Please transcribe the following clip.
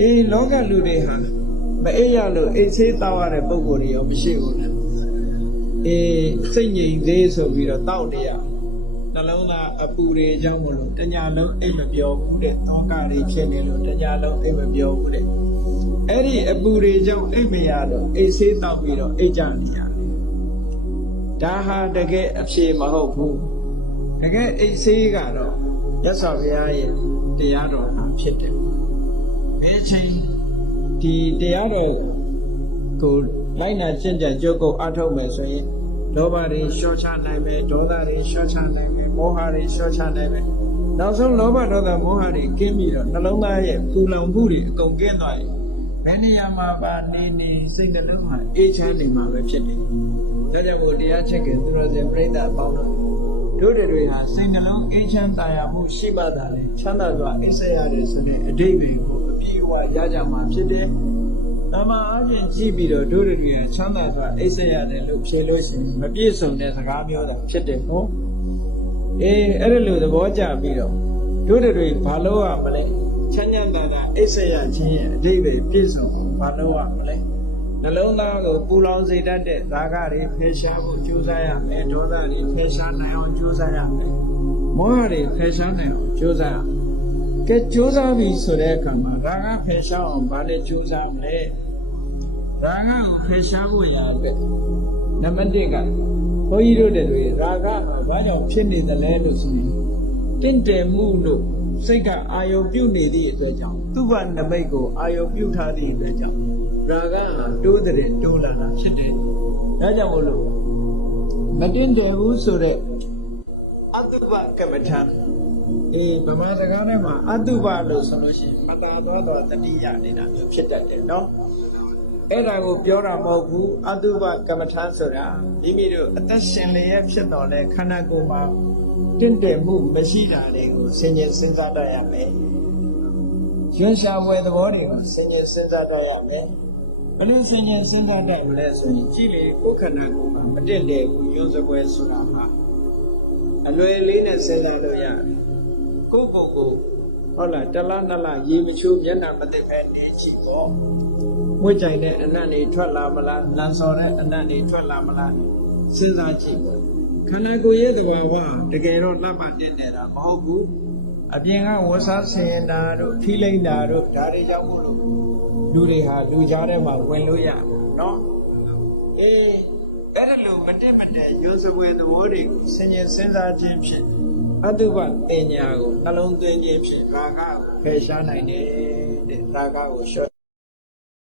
အေးလောကလူတွေဟာမအေးရလို့အိတ်ဆေးတောက်ရတဲ့ပုံကိုယ်တွေရောမရှိဘူးလားအေးစိတ်ငြိမ်သေးဆိုပြီးတော့တောက်နေရနှလုံးသားအပူတွေအကြောင်းမလို့တညာလုံးအိတ်မပြောဘူးတဲ့တောကတွေဖြစ်နေလို့တညာလုံးအိတ်မပြောဘူးတဲ့အဲ့ဒီအပူတွေကြောင့်အိတ်မရတော့အိတ်ဆေးတောက်ပြီးတော့အိတ်ကြနေရတယ်ဒါဟာတကယ်အဖြေမဟုတ်ဘူးတကယ်အိတ်ဆေးကတော့ရသော်ဘုရားရဲ့တရားတော်ဟာဖြစ်တယ် ဘယ်ချိန်ဒီတရားတော်ကိုလိုက်နာကျင့်ကြံကြိုးကုပ်အထောက်မယ်ဆိုရင်လောဘတွေလျှော့ချနိုင်မယ်ဒေါသတွေလျှော့ချနိုင်မယ်မောဟတွေလျှော့ချနိုင်မယ်နောက်ဆုံးလောဘဒေါသမောဟတွေကင်းပြီးတော့နှလုံးသားရဲ့ပူလောင်မှုတွေအကုန်ကင်းသွားရင်ဘယ်နေရာမှာပါနေနေစိတ်နှလုံးဟာအေးချမ်းနေမှာပဲဖြစ်တယ်။ဒါကြောင့်မို့တရားချက်ကသူတော်စင်ပြိဿပေါင်းတို့ တို့တွေဟာစိတ်နှလုံးအေးချမ်းသာယာမှုရှိမှသာလေချမ်းသာစွာအိပ်ဆက်ရတယ်ဆိုတဲ့အဓိပ္ပာယ်ကိုအပြည့်အဝရကြမှာဖြစ်တယ်။တမန်အားဖြင့်ကြည့်ပြီးတော့တို့တွေကချမ်းသာစွာအိပ်ဆက်ရတယ်လို့ဖြေလို့ရှိရင်မပြည့်စုံတဲ့စကားမျိုးသာဖြစ်တယ်ဟုတ်။အေးအဲ့ဒါလိုသဘောကျပြီးတော့တို့တွေဘာလို့ရမလဲချမ်းချမ်းသာသာအိပ်ဆက်ရခြင်းရဲ့အဓိပ္ပာယ်ပြည့်စုံအောင်ဘာလို့ရမလဲ နှလုံးသားကိုပူလောင်စေတတ်တဲ့ဇာကတွေဖယ်ရှားဖို့ကြိုးစားရမယ်ဒေါသတွေဖယ်ရှားနိုင်အောင်ကြိုးစားရမယ်မောဟတွေဖယ်ရှားနိုင်အောင်ကြိုးစားရမယ်ကဲကြိုးစားပြီဆိုတဲ့အခါမှာရာဂဖယ်ရှားအောင်ဘာလဲကြိုးစားမလဲရာဂကိုဖယ်ရှားဖို့ရအတွက်နံပါတ်1ကဘုန်းကြီးတို့တွေရာဂဟာဘာကြောင့်ဖြစ်နေသလဲလို့ဆိုရင်တင့်တယ်မှုလို့စိတ်ကအာယုံပြုတ်နေသည့်အတွက်ကြောင့်သူ့ဘနမိတ်ကိုအာယုံပြုတ်ထားသည့်အတွက်ကြောင့် ရာဂဟာတိုးတဲ့တိုးလာတာဖြစ်တယ်။ဒါကြောင့်မို့လို့မတင်တယ်ဘူးဆိုတဲ့အတုပကမ္မထံအေးဗမာစကားထဲမှာအတုပလို့ဆိုလို့ရှိရင်မတာသွားတော့တတိယနေတာမျိုးဖြစ်တတ်တယ်နော်။အဲ့ဒါကိုပြောတာမဟုတ်ဘူးအတုပကမ္မထံဆိုတာမိမိတို့အသက်ရှင်လျက်ဖြစ်တော်လဲခန္ဓာကိုယ်မှာတင့်တယ်မှုမရှိတာတွေကိုဆင်ញင်စဉ်းစားတတ်ရမယ်။ရွှေရှာပွဲသဘောတွေကိုဆင်ញင်စဉ်းစားတတ်ရမယ်။ ဘယ်လိုဆင်ញင်စဉ်းစားတတ်မလဲဆိုရင်ကြည့်လေကိုယ်ခန္ဓာကိုယ်မှာမတင့်တယ်ဘူးရုပ်စပွဲဆိုတာဟာအလွယ်လေးနဲ့စဉ်းစားလို့ရတယ်။ကိုယ်ပုံကိုဟုတ်လားတလားနှစ်လားရေမချိုးမျက်နှာမသိပဲနေချီပေါ့။ဝှက်ကြိုင်တဲ့အနတ်တွေထွက်လာမလားလန်စော်တဲ့အနတ်တွေထွက်လာမလားစဉ်းစားကြည့်ပေါ့။ခန္ဓာကိုယ်ရဲ့သဘာဝတကယ်တော့လက်မတင်နေတာမဟုတ်ဘူး။ အပြင်ကဝဆဆင်တာတို့ထိလိမ့်တာတို့ဒါတွေကြောင့်မို့လို့လူတွေဟာလူကြားထဲမှာဝင်လို့ရနော်အေးအဲ့ဒါလို့မတက်မတက်ရုပ်စပွဲသဘောတွေကိုဆင်ញင်စဉ်းစားခြင်းဖြင့်အတုပအညာကိုနှလုံးသွင်းခြင်းဖြင့်ရာဂကိုဖယ်ရှားနိုင်တယ်တဲ့ရာဂကိုရှော့